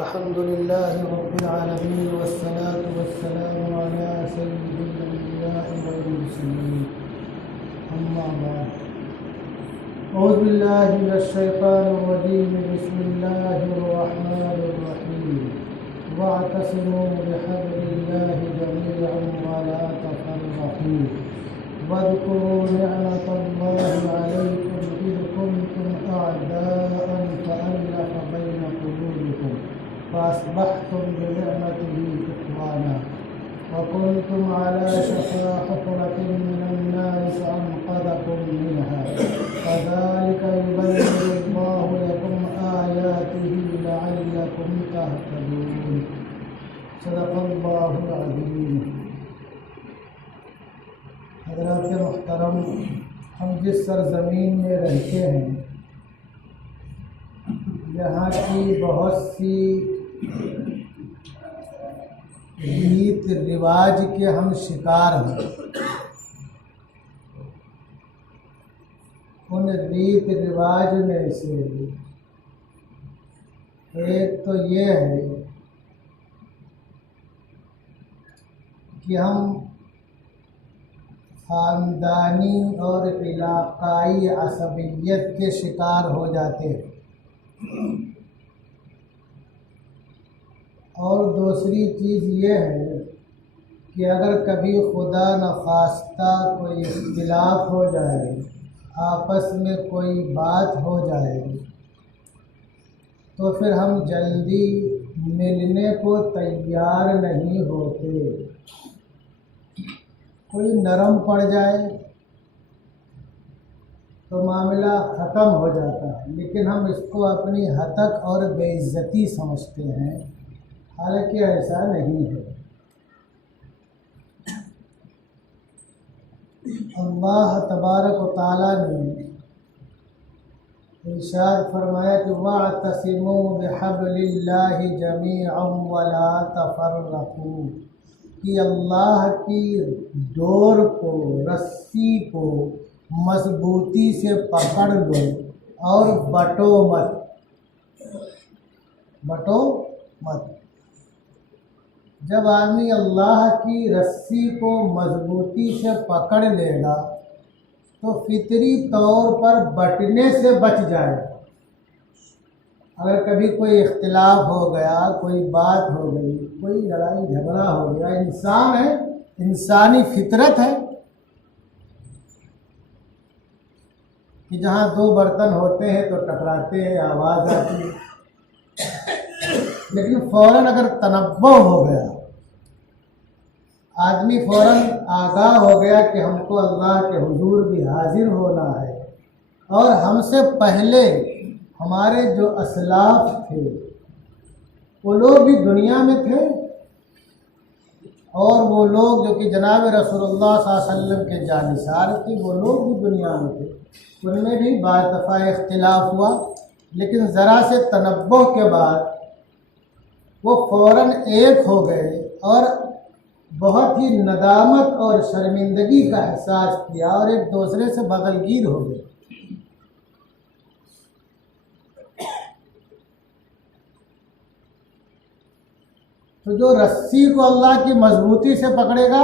الحمد لله رب العالمين والصلاة والسلام على سيد الأنبياء والمرسلين أما بعد أعوذ بالله من الشيطان الرجيم بسم الله الرحمن الرحيم واعتصموا بحبل الله جميعا ولا تفرقوا واذكروا نعمة الله عليكم إذ كنتم أعداء فألف بين قلوبكم فأصبحتم بنعمته إخوانا وكنتم على شفا حفرة من النار فأنقذكم منها كذلك يبين الله لكم آياته لعلكم تهتدون صدق الله العظيم۔ حضرات محترم، ہم جس سرزمین میں رہتے ہیں یہاں کی بہت سی ریت رواج کے ہم شکار ہیں۔ ان ریت رواج میں سے ایک تو یہ ہے کہ ہم خاندانی اور علاقائی عصبیت کے شکار ہو جاتے ہیں، اور دوسری چیز یہ ہے کہ اگر کبھی خدا نخواستہ کوئی اختلاف ہو جائے، آپس میں کوئی بات ہو جائے تو پھر ہم جلدی ملنے کو تیار نہیں ہوتے۔ کوئی نرم پڑ جائے تو معاملہ ختم ہو جاتا ہے، لیکن ہم اس کو اپنی ہتک اور بے عزتی سمجھتے ہیں، حالانکہ ایسا نہیں ہے۔ اللہ تبارک و تعالیٰ نے ارشاد فرمایا کہ وَاعْتَصِمُوا بِحَبْلِ اللَّهِ جَمِيعًا وَلَا تَفَرَّقُوا، کہ اللہ کی ڈور کو، رسی کو مضبوطی سے پکڑ لو اور بٹو مت۔ جب آدمی اللہ کی رسی کو مضبوطی سے پکڑ لے گا تو فطری طور پر بٹنے سے بچ جائے گا۔ اگر کبھی کوئی اختلاف ہو گیا، کوئی بات ہو گئی، کوئی لڑائی جھگڑا ہو گیا، انسان ہے، انسانی فطرت ہے کہ جہاں دو برتن ہوتے ہیں تو ٹکراتے ہیں، آواز آتی ہے، لیکن فوراً اگر تنبہ ہو گیا، آدمی فوراً آگاہ ہو گیا کہ ہم کو اللہ کے حضور بھی حاضر ہونا ہے، اور ہم سے پہلے ہمارے جو اسلاف تھے وہ لوگ بھی دنیا میں تھے، اور وہ لوگ جو کہ جناب رسول اللہ صلی اللہ علیہ وسلم کے جانثار تھے وہ لوگ بھی دنیا میں تھے، ان میں بھی بعض دفعہ اختلاف ہوا، لیکن ذرا سے تنبہ کے بعد وہ فوراً ایک ہو گئے اور بہت ہی ندامت اور شرمندگی کا احساس کیا اور ایک دوسرے سے بغلگیر ہو گئے۔ تو جو رسی کو اللہ کی مضبوطی سے پکڑے گا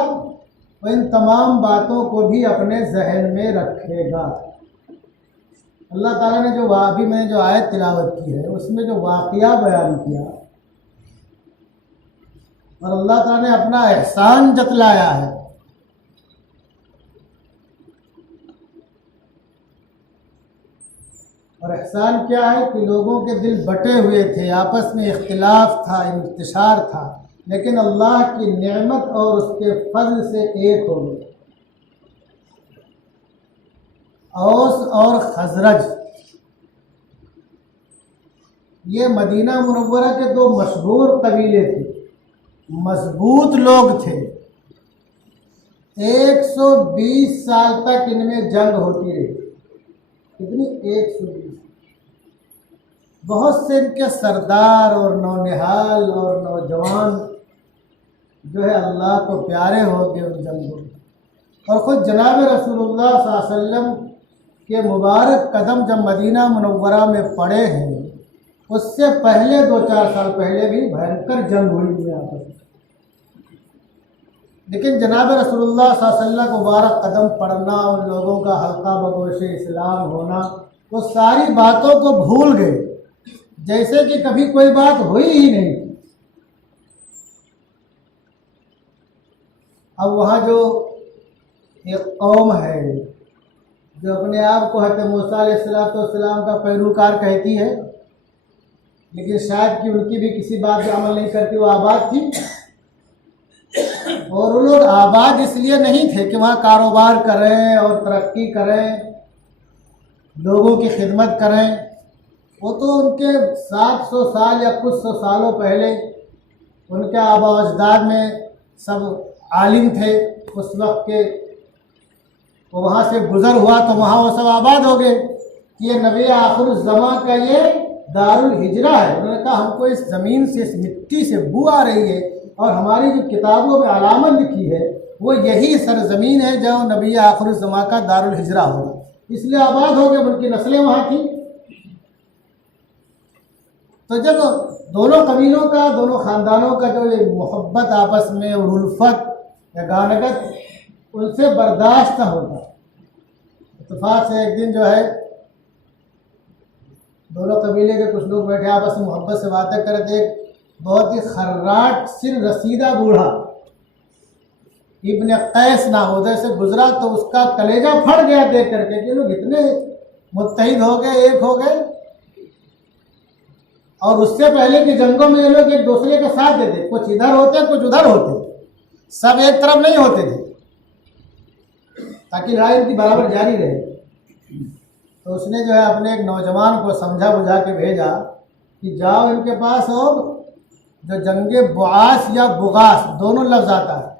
وہ ان تمام باتوں کو بھی اپنے ذہن میں رکھے گا۔ اللہ تعالیٰ نے جو ابھی میں نے جو آیت تلاوت کی ہے اس میں جو واقعہ بیان کیا، اور اللہ تعالیٰ نے اپنا احسان جتلایا ہے، اور احسان کیا ہے کہ لوگوں کے دل بٹے ہوئے تھے، آپس میں اختلاف تھا، انتشار تھا، لیکن اللہ کی نعمت اور اس کے فضل سے ایک ہو گئے۔ اوس اور خزرج یہ مدینہ منورہ کے دو مشہور قبیلے تھے، مضبوط لوگ تھے، 120 سال تک ان میں جنگ ہوتی رہی۔ کتنی؟ 120۔ بہت سے ان کے سردار اور نونہال اور نوجوان جو ہے اللہ کو پیارے ہو گئے ان جنگوں میں، اور خود جناب رسول اللہ صلی اللہ علیہ وسلم کہ مبارک قدم جب مدینہ منورہ میں پڑے ہیں اس سے پہلے 2-4 سال پہلے بھی بھینکر جنگ ہوئی ہوئی آپس میں، لیکن جناب رسول اللہ صلی اللہ علیہ وسلم کو مبارک قدم پڑنا، ان لوگوں کا حلقہ بگوش اسلام ہونا، وہ ساری باتوں کو بھول گئے جیسے کہ کبھی کوئی بات ہوئی ہی نہیں۔ اب وہاں جو ایک قوم ہے جو اپنے آپ کو حضرت موسیٰ علیہ السلام کا پیروکار کہتی ہے، لیکن شاید کہ ان کی بھی کسی بات پہ عمل نہیں کرتی، وہ آباد تھی، اور وہ لوگ آباد اس لیے نہیں تھے کہ وہاں کاروبار کریں اور ترقی کریں، لوگوں کی خدمت کریں۔ وہ تو ان کے 700 سال یا کچھ سو سالوں پہلے ان کے آباء و اجداد میں سب عالم تھے اس وقت کے، وہ وہاں سے گزر ہوا تو وہاں وہ سب آباد ہو گئے۔ یہ نبی آخر الزماں کا یہ دار الحجرہ ہے۔ انہوں نے کہا ہم کو اس زمین سے، اس مٹی سے بو آ رہی ہے، اور ہماری جو کتابوں میں علامت لکھی ہے وہ یہی سرزمین ہے جو نبی آخر الزماں کا دار الحجرہ ہوگا، اس لیے آباد ہو گئے، ان کی نسلیں وہاں تھیں۔ تو جب دونوں قبیلوں کا، دونوں خاندانوں کا جو یہ محبت آپس میں اور الفت یا گانگت ان سے برداشت نہ ہوتا، اتفاق سے ایک دن جو ہے دونوں قبیلے کے کچھ لوگ بیٹھے آپس میں محبت سے باتیں کر رہے تھے، ایک بہت ہی خراٹ سر رسیدہ بوڑھا ابن قیس نام ادھر سے گزرا تو اس کا کلیجہ پھٹ گیا دیکھ کر کے کہ لوگ اتنے متحد ہو گئے، ایک ہو گئے، اور اس سے پہلے کی جنگوں میں یہ لوگ ایک دوسرے کے ساتھ دیتے، کچھ ادھر ہوتے کچھ ادھر ہوتے، سب ایک طرف نہیں ہوتے تھے تاکہ لڑائی ان کی برابر جاری رہے۔ تو اس نے جو ہے اپنے ایک نوجوان کو سمجھا بجھا کے بھیجا کہ جاؤ ان کے پاس، اور جو جنگ بعاث یا بغاث دونوں لفظ آتا ہے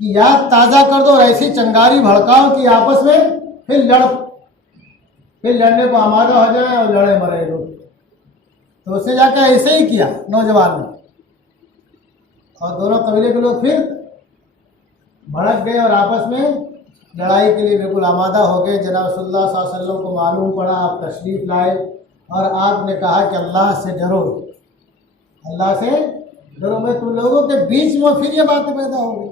کہ یاد تازہ کر دو اور ایسی چنگاری بھڑکاؤ کہ آپس میں پھر لڑنے کو آمادہ ہو جائے اور لڑے مرے لوگ۔ تو اسے جا کے ایسے ہی کیا نوجوان نے، اور دونوں قبیلے کے لوگ پھر بھڑک گئے اور آپس میں لڑائی کے لیے بالکل آمادہ ہو گئے۔ جناب صلی اللہ صلی اللہ علیہ وسلم کو معلوم پڑا، آپ تشریف لائے اور آپ نے کہا کہ اللہ سے ڈرو، اللہ سے ڈرو۔ میں تم لوگوں کے بیچ میں پھر یہ باتیں پیدا ہو گئی،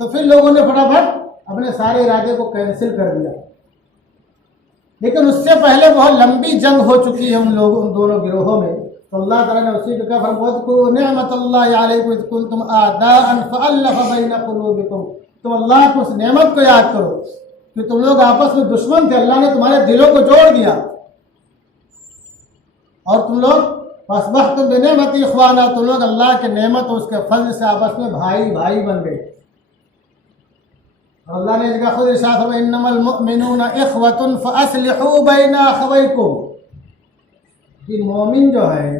تو پھر لوگوں نے فٹافٹ اپنے سارے ارادے کو کینسل کر دیا۔ لیکن اس سے پہلے بہت لمبی جنگ ہو چکی ہے ان دونوں گروہوں میں، تو اللہ تعالیٰ نے اسی کو کہا فَاذْكُرُوا نِعْمَتَ اللَّهِ عَلَيْكُمْ إِذْ كُنْتُمْ أَعْدَاءً فَأَلَّفَ بَيْنَ قُلُوبِكُمْ۔ تم اللہ کو اس نعمت کو یاد کرو کہ تم لوگ آپس میں دشمن تھے، اللہ نے تمہارے دلوں کو جوڑ دیا، اور تم لوگ فَأَصْبَحْتُمْ بِنِعْمَتِهِ إِخْوَانًا، تم لوگ اللہ کے نعمت اور اس کے فضل سے آپس میں بھائی بن گئے۔ اور اللہ نے کہا خود ارشاد فرمایا انما المؤمنون اخوۃ فاصلحوا بین اخویکم، کہ مومن جو ہے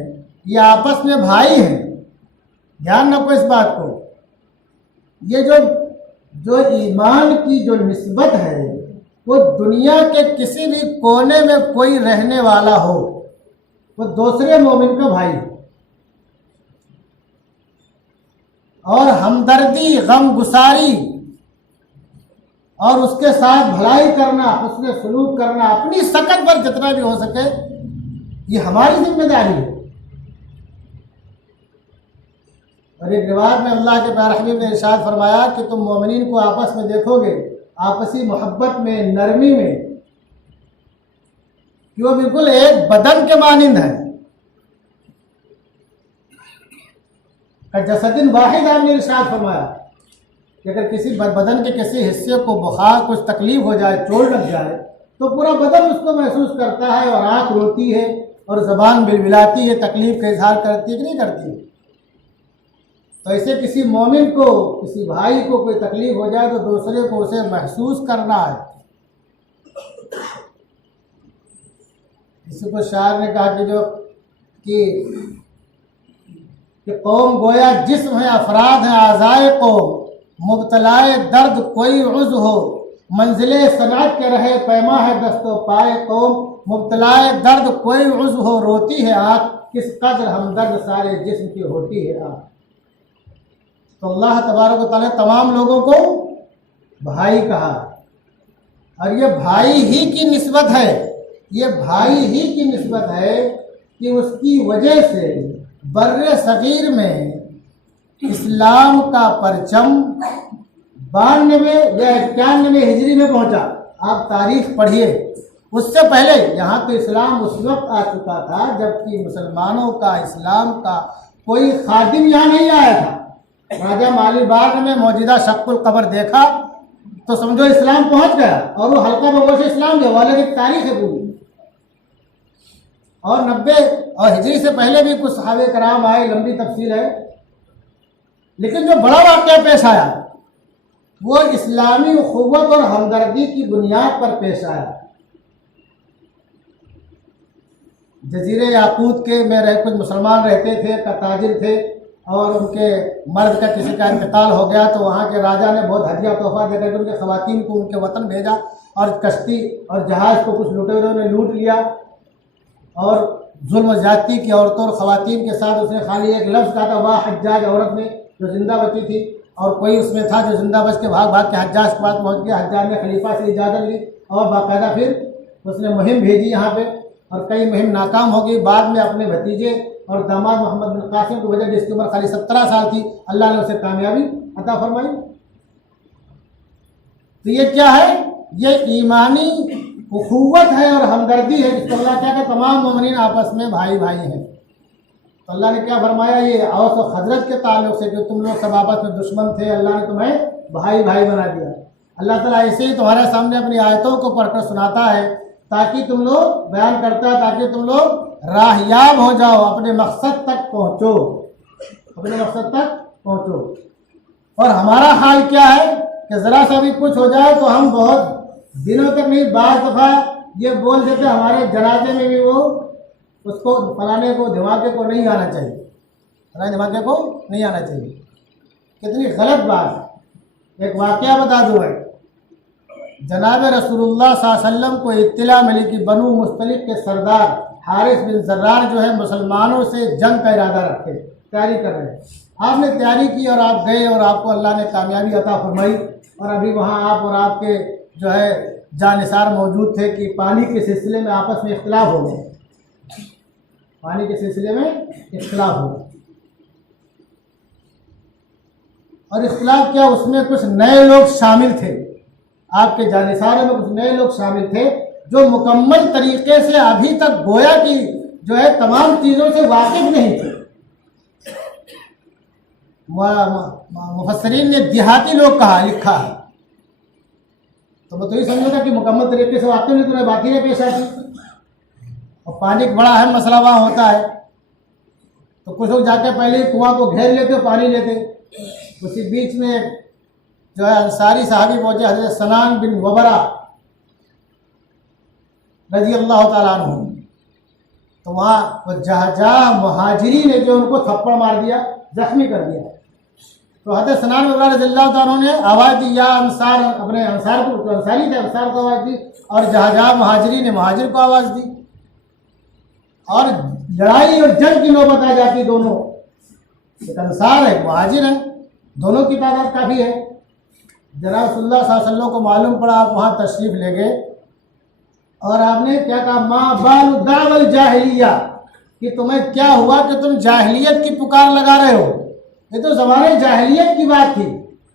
یہ آپس میں بھائی ہیں۔ دھیان رکھو اس بات کو، یہ جو ایمان کی جو نسبت ہے وہ دنیا کے کسی بھی کونے میں کوئی رہنے والا ہو، وہ دوسرے مومن کا بھائی، اور ہمدردی، غم گساری اور اس کے ساتھ بھلائی کرنا، حسن سلوک کرنا، اپنی سکت پر جتنا بھی ہو سکے، یہ ہماری ذمہ داری ہے۔ اور ایک روایت میں اللہ کے پیارے حبیب نے ارشاد فرمایا کہ تم مومنین کو آپس میں دیکھو گے آپسی محبت میں، نرمی میں، کہ وہ بالکل ایک بدن کے مانند ہے، جسد واحد۔ آپ نے ارشاد فرمایا کہ اگر کسی بدن کے کسی حصے کو بخار، کچھ تکلیف ہو جائے، چوٹ لگ جائے، تو پورا بدن اس کو محسوس کرتا ہے، اور آنکھ روتی ہے اور زبان بلبلاتی ہے، تکلیف کا اظہار کرتی ہے کہ نہیں کرتی ہے؟ تو ایسے کسی مومن کو، کسی بھائی کو کوئی تکلیف ہو جائے تو دوسرے کو اسے محسوس کرنا ہے۔ کسی کو شاعر نے کہا کہ قوم گویا جسم ہے، افراد ہیں اعضائے قوم، مبتلائے درد کوئی عضو ہو، منزل صنعت کے رہے پیما ہے دست و پائے قوم، مبتلائے درد کوئی عضو ہو، روتی ہے آنکھ، کس قدر ہمدرد سارے جسم کی ہوتی ہے آنکھ۔ تو اللہ تبارک و تعالیٰ نے تمام لوگوں کو بھائی کہا، اور یہ بھائی ہی کی نسبت ہے، یہ بھائی ہی کی نسبت ہے کہ اس کی وجہ سے بر صغیر میں اسلام کا پرچم 92 یا 91 ہجری میں پہنچا۔ آپ تاریخ پڑھیے، اس سے پہلے یہاں تو اسلام اس وقت آ چکا تھا جبکہ مسلمانوں کا اسلام کا کوئی خادم یہاں نہیں آیا تھا۔ راجہ مالی باغ میں موجودہ شق القبر دیکھا تو سمجھو اسلام پہنچ گیا، اور وہ حلقہ بگوش اسلام کے والد کی تاریخ ہے پوری۔ اور 90 اور ہجری سے پہلے بھی کچھ صحابہ کرام آئے، لمبی تفصیل ہے، لیکن جو بڑا واقعہ پیش آیا وہ اسلامی اخوت اور ہمدردی کی بنیاد پر پیش آیا۔ جزیرے یاقوت کے میں کچھ مسلمان رہتے تھے، کا تاجر تھے، اور ان کے مرد کا کسی کا انتقال ہو گیا تو وہاں کے راجا نے بہت ہدیہ تحفہ دے کر کے ان کے خواتین کو ان کے وطن بھیجا، اور کشتی اور جہاز کو کچھ لٹیروں نے لوٹ لیا، اور ظلم و زیادتی کی عورتوں اور خواتین کے ساتھ اس نے خالی ایک لفظ کہا تھا واہ حجاج، عورت میں جو زندہ بچی تھی، اور کوئی اس میں تھا جو زندہ بچ کے بھاگ کے حجاج کے پاس پہنچ گیا۔ حجاج نے خلیفہ سے اجازت لی اور باقاعدہ پھر اس نے مہم بھیجی یہاں پہ، اور کئی مہم ناکام ہو گئی۔ بعد میں اپنے بھتیجے اور داماد محمد بن قاسم کی وجہ جس کی عمر خالی 17 سال تھی، اللہ نے اسے کامیابی عطا فرمائی۔ تو یہ کیا ہے؟ یہ ایمانی اخوت ہے اور ہمدردی ہے جس کو اللہ کیا کہ تمام مومنین آپس میں بھائی بھائی ہیں۔ تو اللہ نے کیا فرمایا؟ یہ اوس و خزرج کے تعلق سے کہ تم لوگ سب آپس میں دشمن تھے، اللہ نے تمہیں بھائی بھائی بنا دیا۔ اللہ تعالیٰ ایسے ہی تمہارے سامنے اپنی آیتوں کو پڑھ کر سناتا ہے تاکہ تم لوگ بیان کرتا ہے، تاکہ تم لوگ راہیاب ہو جاؤ، اپنے مقصد تک پہنچو، اپنے مقصد تک پہنچو۔ اور ہمارا حال کیا ہے کہ ذرا سا بھی کچھ ہو جائے تو ہم بہت دنوں تک نہیں، بعض دفعہ یہ بول دیتے ہمارے جنازے میں بھی وہ اس کو فلانے کو دھماکے کو نہیں آنا چاہیے، فلانے دھماکے کو نہیں آنا چاہیے۔ کتنی غلط بات۔ ایک واقعہ بتا دوں ہے، جناب رسول اللہ صلی اللہ علیہ وسلم کو اطلاع ملی کہ بنو مستلق کے سردار حارث بن زرار جو ہے مسلمانوں سے جنگ کا ارادہ رکھتے، تیاری کر رہے ہیں۔ آپ نے تیاری کی اور آپ گئے اور آپ کو اللہ نے کامیابی عطا فرمائی، اور ابھی وہاں آپ اور آپ کے جو ہے جانثار موجود تھے کہ پانی کے سلسلے میں آپس میں اختلاف ہو گئے، پانی کے سلسلے میں اختلاف ہو گئے، اور اختلاف کیا، اس میں کچھ نئے لوگ شامل تھے، آپ کے جانثاروں میں کچھ نئے لوگ شامل تھے جو مکمل طریقے سے ابھی تک گویا کی جو ہے تمام چیزوں سے واقف نہیں تھے۔ مفسرین نے دیہاتی لوگ کہا، لکھا ہے، تو میں تو یہ سمجھوں گا کہ مکمل طریقے سے واقف نہیں، تمہیں باقی نہیں پیش آتی، اور پانی کا بڑا اہم مسئلہ وہاں ہوتا ہے۔ تو کچھ لوگ جا کے پہلے کنواں کو گھیر لیتے اور پانی لیتے، اسی بیچ میں جو ہے انصاری صحابی پہنچے، حضرت سنان بن وبرہ رضی اللہ تعالیٰ عنہ، تو وہاں وہ جہجاہ مہاجری نے جو ان کو تھپڑ مار دیا، زخمی کر دیا، تو حضرت سنان بن وبرہ رضی اللہ تعالیٰ عنہ نے آواز دی یا انصار، اپنے انصار کو، انصاری تھے، انصار کو آواز دی، اور جہجاہ مہاجری نے مہاجر کو آواز دی، اور لڑائی اور جنگ کی نوبت آ جاتی دونوں، ایک انصار ہے، مہاجر ہے، دونوں کی تعداد کافی ہے۔ جناب صلی اللہ صلی اللہ علیہ وسلم کو معلوم پڑا، آپ وہاں تشریف لے گئے، اور آپ نے کیا کہا، ما بال دعوی الجاہلیہ، کہ تمہیں کیا ہوا کہ تم جاہلیت کی پکار لگا رہے ہو؟ یہ تو زمانے جاہلیت کی بات تھی۔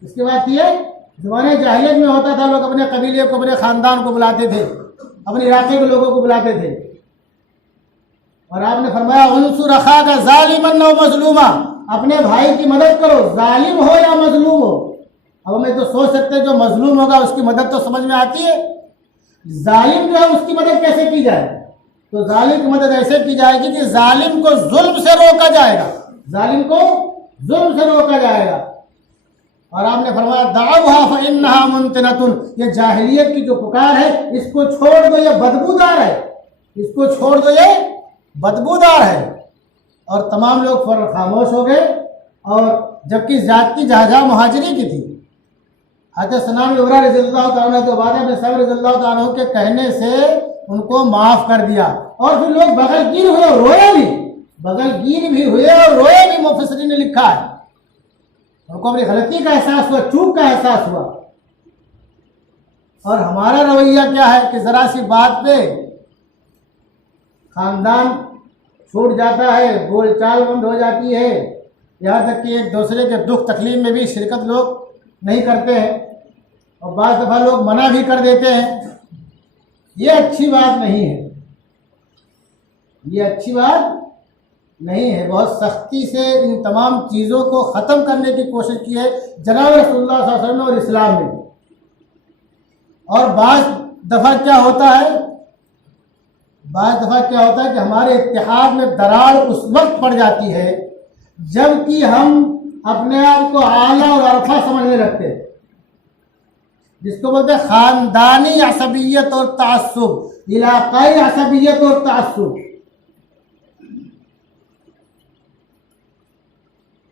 اس کے بعد یہ زمانے جاہلیت میں ہوتا تھا، لوگ اپنے قبیلے کو، اپنے خاندان کو بلاتے تھے، اپنے علاقے کے لوگوں کو بلاتے تھے، اور آپ نے فرمایا انصر اخاک ظالما او مظلوما، اپنے بھائی کی مدد کرو، ظالم ہو یا مظلوم ہو۔ اب ہمیں تو سوچ سکتے جو مظلوم ہوگا اس کی مدد تو سمجھ میں آتی ہے، ظالم جو ہے اس کی مدد کیسے کی جائے؟ تو ظالم کی مدد ایسے کی جائے گی کہ ظالم کو ظلم سے روکا جائے گا، ظالم کو ظلم سے روکا جائے گا۔ اور آپ نے فرمایا دعوها فإنها منتنة، یہ جاہلیت کی جو پکار ہے اس کو چھوڑ دو، یہ بدبودار ہے، اس کو چھوڑ دو، یہ بدبودار ہے۔ اور تمام لوگ فوراً خاموش ہو گئے، اور جبکہ زیادتی جہجاہ مہاجری کی تھی۔ حضرت سنان بن وبرہ رضی اللہ تعالیٰ عنہ کو عبادہ بن صابر رضی اللہ تعالیٰ عنہ کے کہنے سے ان کو معاف کر دیا، اور پھر لوگ بغل گیر ہوئے اور روئے بھی، بغل گیر بھی ہوئے اور روئے بھی، مفسرین نے لکھا ہے۔ ان کو اپنی غلطی کا احساس ہوا، چوک کا احساس ہوا۔ اور ہمارا رویہ کیا ہے کہ ذرا سی بات پہ خاندان چھوٹ جاتا ہے، بول چال بند ہو جاتی ہے، یہاں تک کہ ایک دوسرے کے دکھ تکلیف میں بھی شرکت لوگ نہیں کرتے ہیں، اور بعض دفعہ لوگ منع بھی کر دیتے ہیں۔ یہ اچھی بات نہیں ہے، یہ اچھی بات نہیں ہے۔ بہت سختی سے ان تمام چیزوں کو ختم کرنے کی کوشش کی ہے جناب رسول اللہ صلی اللہ علیہ وسلم اور اسلام نے۔ اور بعض دفعہ کیا ہوتا ہے کہ ہمارے اتحاد میں دراڑ اس وقت پڑ جاتی ہے جب کہ ہم اپنے آپ کو اعلیٰ اور عرفہ سمجھنے لگتے ہیں، جس کو بولتے ہیں خاندانی عصبیت اور تعصب، علاقائی عصبیت اور تعصب۔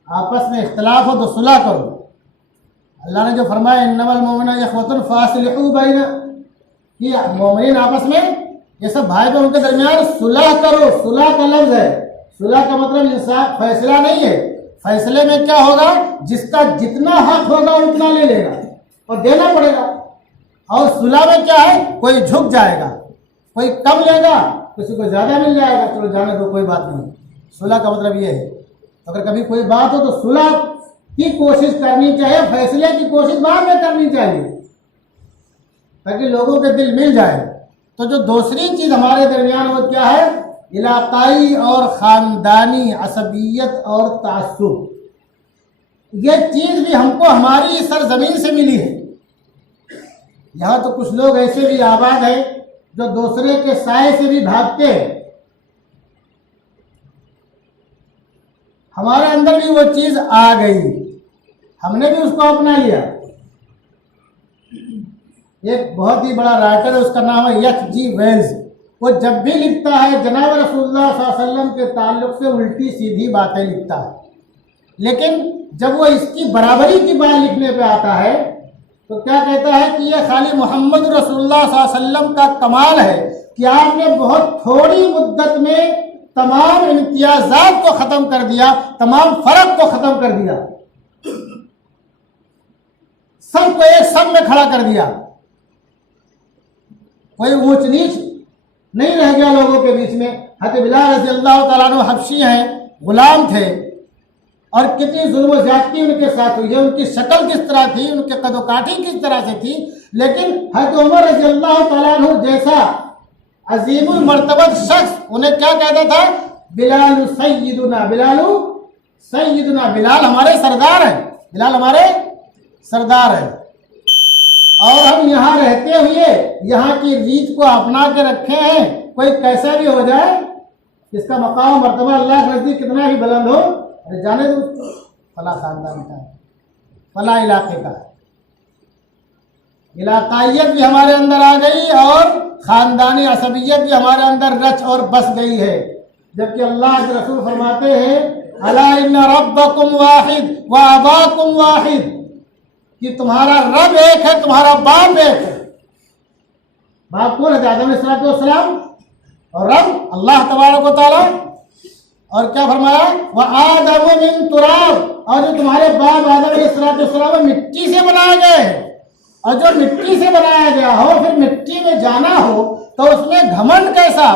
آپس میں اختلاف ہو تو صلح کرو۔ اللہ نے جو فرمایا انما المؤمنون اخوۃ فاصلحوا بین، کہ مومنین آپس میں یہ سب بھائی بہن کے درمیان صلح کرو۔ صلح کا لفظ ہے، صلح کا مطلب انصاف، فیصلہ نہیں ہے۔ فیصلے میں کیا ہوگا؟ جس کا جتنا حق ہوگا اتنا لے لے گا اور دینا پڑے گا۔ اور صلح میں کیا ہے؟ کوئی جھک جائے گا، کوئی کم لے گا، کسی کو زیادہ مل جائے گا، چلو جانے دو کوئی بات نہیں۔ صلح کا مطلب یہ ہے، اگر کبھی کوئی بات ہو تو صلح کی کوشش کرنی چاہیے، فیصلے کی کوشش بعد میں کرنی چاہیے تاکہ لوگوں کے دل مل جائے۔ تو جو دوسری چیز ہمارے درمیان وہ کیا ہے؟ علاقائی اور خاندانی عصبیت اور تعصب۔ یہ چیز بھی ہم کو ہماری سرزمین سے ملی ہے۔ یہاں تو کچھ لوگ ایسے بھی آباد ہیں جو دوسرے کے سائے سے بھی بھاگتے ہیں۔ ہمارے اندر بھی وہ چیز آ گئی، ہم نے بھی اس کو اپنا لیا۔ ایک بہت ہی بڑا رائٹر ہے، اس کا نام ہے ایچ جی ویلز۔ وہ جب بھی لکھتا ہے جناب رسول اللہ صلی اللہ علیہ وسلم کے تعلق سے الٹی سیدھی باتیں لکھتا ہے، لیکن جب وہ اس کی برابری کی بات لکھنے پہ آتا ہے تو کیا کہتا ہے کہ یہ خالی محمد رسول اللہ صلی اللہ علیہ وسلم کا کمال ہے کہ آپ نے بہت تھوڑی مدت میں تمام امتیازات کو ختم کر دیا، تمام فرق کو ختم کر دیا، سب کو ایک سب میں کھڑا کر دیا، کوئی اونچ نیچ نہیں رہ گیا لوگوں کے بیچ میں۔ حضرت بلال رضی اللہ تعالیٰ عنہ حبشی ہیں، غلام تھے، اور کتنی ظلم و زیادتی ان کے ساتھ ہوئی ہے، ان کی شکل کس طرح تھی، ان کے قد و کاٹھی کس طرح سے تھی، لیکن حضرت عمر رضی اللہ تعالیٰ عنہ جیسا عظیم المرتبت شخص انہیں کیا کہتا تھا؟ بلال سیدنا، بلال سیدنا، بلال ہمارے سردار ہیں، بلال ہمارے سردار ہیں۔ اور ہم یہاں رہتے ہوئے یہاں کی ریت کو اپنا کے رکھے ہیں، کوئی کیسا بھی ہو جائے اس کا مقام مرتبہ اللہ کے نزدیک کتنا بھی بلند ہو، جانے دو، فلاں خاندان کا ہے، فلاں علاقے کا ہے۔ علاقائیت بھی ہمارے اندر آ گئی اور خاندانی عصبیت بھی ہمارے اندر رچ اور بس گئی ہے، جبکہ اللہ کے رسول فرماتے ہیں الا ان ربکم واحد واباکم واحد، کہ تمہارا رب ایک ہے، تمہارا باپ ایک ہے۔ باپ کون ہے؟ آدم علیہ السلام، اور رب اللہ تبارک و تعالیٰ۔ اور کیا فرمایا؟ وآدم من تراب، اور جو تمہارے باپ آدم علیہ السلام مٹی سے بنائے گئے، اور جو مٹی سے بنایا گیا ہو پھر مٹی میں جانا ہو تو اس میں گھمنڈ کیسا،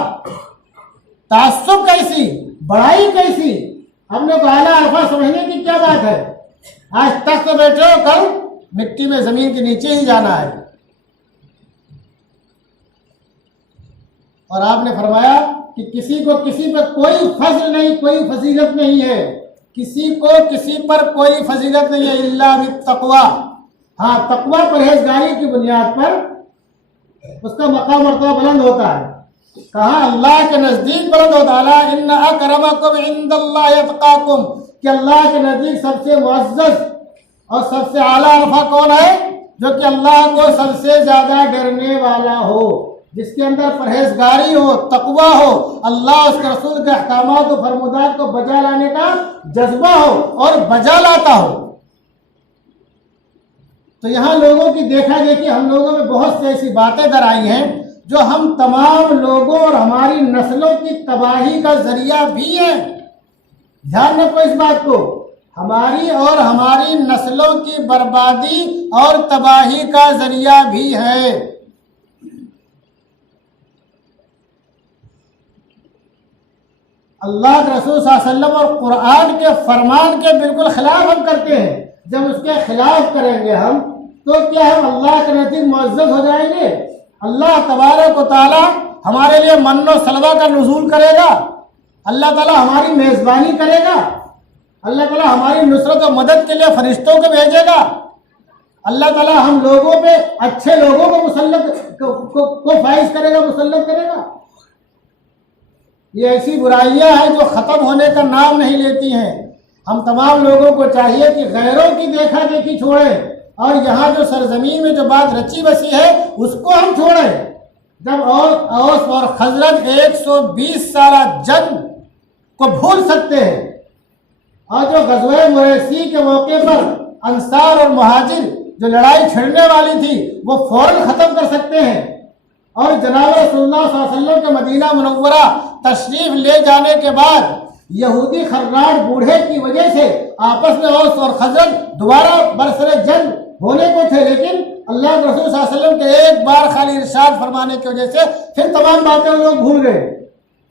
تعصب کیسی، بڑائی کیسی؟ ہم نے کو اعلیٰ عرفہ سمجھنے کی کیا بات ہے؟ آج تک تو بیٹھے ہو، کل مٹی میں زمین کے نیچے ہی جانا ہے۔ اور آپ نے فرمایا کہ کسی کو کسی پر کوئی فضل نہیں، کوئی فضیلت نہیں ہے، کسی کو کسی پر کوئی فضیلت نہیں ہے الا بالتقوی۔ ہاں، تقوی پرہیزگاری کی بنیاد پر اس کا مقام مرتبہ بلند ہوتا ہے۔ کہاں؟ اللہ کے نزدیک بلند ہوتا ہے۔ ان اکرمکم عند اللہ اتقاکم، کہ اللہ کے نزدیک سب سے معزز اور سب سے اعلیٰ عرفہ کون ہے؟ جو کہ اللہ کو سب سے زیادہ ڈرنے والا ہو، جس کے اندر پرہیزگاری ہو، تقوی ہو، اللہ اس کے رسول کے احکامات و فرمودات کو بجا لانے کا جذبہ ہو اور بجا لاتا ہو۔ تو یہاں لوگوں کی دیکھا دیکھی ہم لوگوں میں بہت سی ایسی باتیں در آئی ہیں جو ہم تمام لوگوں اور ہماری نسلوں کی تباہی کا ذریعہ بھی ہیں۔ دھیان رکھو اس بات کو، ہماری اور ہماری نسلوں کی بربادی اور تباہی کا ذریعہ بھی ہے۔ اللہ کے رسول صلی اللہ علیہ وسلم اور قرآن کے فرمان کے بالکل خلاف ہم کرتے ہیں، جب اس کے خلاف کریں گے ہم تو کیا ہم اللہ کے نزدیک معزز ہو جائیں گے؟ اللہ تبارک و تعالی ہمارے لیے من و سلوہ کا نزول کرے گا، اللہ تعالی ہماری میزبانی کرے گا، اللہ تعالی ہماری نصرت و مدد کے لیے فرشتوں کو بھیجے گا، اللہ تعالی ہم لوگوں پہ اچھے لوگوں کو مسلط کو فائز کرے گا، مسلط کرے گا۔ یہ ایسی برائیاں ہیں جو ختم ہونے کا نام نہیں لیتی ہیں۔ ہم تمام لوگوں کو چاہیے کہ غیروں کی دیکھا دیکھی چھوڑیں، اور یہاں جو سرزمین میں جو بات رچی بسی ہے اس کو ہم چھوڑیں۔ جب اوس اور خزرج 120 سالہ جنگ کو بھول سکتے ہیں، اور جو غزوہ مریسی کے موقع پر انصار اور مہاجر جو لڑائی چھڑنے والی تھی وہ فوراً ختم کر سکتے ہیں، اور جناب رسول اللہ صلی اللہ علیہ وسلم کے مدینہ منورہ تشریف لے جانے کے بعد یہودی خراٹ بوڑھے کی وجہ سے آپس میں اوس اور خزرج دوبارہ برسر جنگ ہونے کو تھے، لیکن اللہ کے رسول صلی اللہ علیہ وسلم کے ایک بار خالی ارشاد فرمانے کی وجہ سے پھر تمام باتیں لوگ بھول گئے۔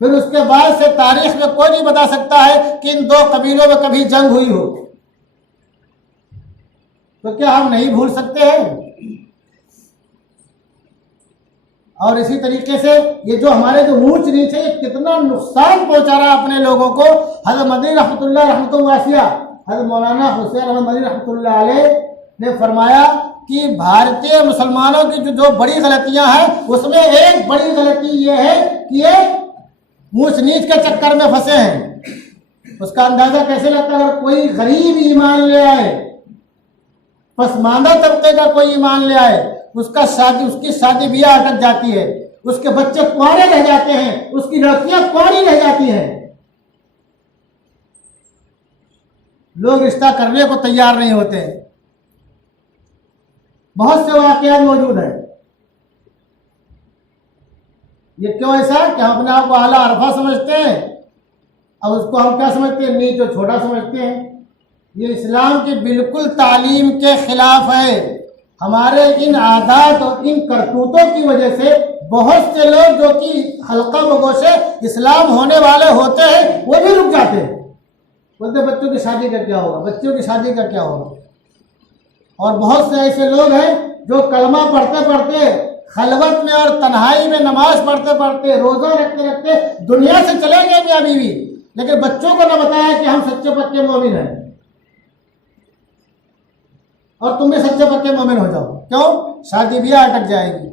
پھر اس کے بعد سے تاریخ میں کوئی نہیں بتا سکتا ہے کہ ان دو قبیلوں میں کبھی جنگ ہوئی ہو۔ تو کیا ہم نہیں بھول سکتے ہیں؟ اور اسی طریقے سے یہ جو ہمارے جو اونچ نیچ ہے یہ کتنا نقصان پہنچا رہا اپنے لوگوں کو۔ حضرت مدنی رحمۃ اللہ رحمۃ واسعہ حضرت مولانا حسین احمد مدنی رحمۃ اللہ علیہ نے فرمایا کہ بھارتی مسلمانوں کی جو بڑی غلطیاں ہیں اس میں ایک بڑی غلطی یہ ہے کہ یہ اونچ نیچ کے چکر میں پھنسے ہیں۔ اس کا اندازہ کیسے لگتا ہے؟ اگر کوئی غریب ایمان لے آئے، پسماندہ طبقے کا کوئی ایمان لے آئے، اس کی شادی بیاہ اٹک جاتی ہے، اس کے بچے کنوارے رہ جاتے ہیں، اس کی لڑکیاں کنواری رہ جاتی ہیں، لوگ رشتہ کرنے کو تیار نہیں ہوتے۔ بہت سے واقعات موجود ہیں۔ یہ کیوں ایسا کہ ہم اپنے آپ کو اعلیٰ عرفہ سمجھتے ہیں، اب اس کو ہم کیا سمجھتے ہیں؟ نیچ اور چھوٹا سمجھتے ہیں۔ یہ اسلام کی بالکل تعلیم کے خلاف ہے۔ ہمارے ان عادات اور ان کرتوتوں کی وجہ سے بہت سے لوگ جو کہ حلقہ بگوشے اسلام ہونے والے ہوتے ہیں وہ بھی رک جاتے ہیں، بولتے بچوں کی شادی کا کیا ہوگا، بچوں کی شادی کا کیا ہوگا۔ اور بہت سے ایسے لوگ ہیں جو کلمہ پڑھتے پڑھتے، خلوت میں اور تنہائی میں نماز پڑھتے پڑھتے، روزہ رکھتے رکھتے دنیا سے چلے گئے میاں بیوی، لیکن بچوں کو نہ بتایا کہ ہم سچے پکے مومن ہیں، اور تم بھی سچے پکے مومن ہو جاؤ۔ کیوں؟ شادی بیاہ اٹک جائے گی۔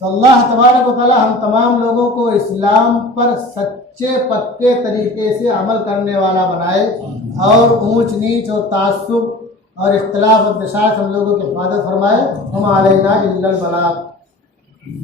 تو اللہ تبارک و تعالی ہم تمام لوگوں کو اسلام پر سچے پکے طریقے سے عمل کرنے والا بنائے، اور اونچ نیچ اور تعصب اور اختلاف و انتشار ہم لوگوں کی حفاظت فرمائے۔ ہم علینا الا البلاغ۔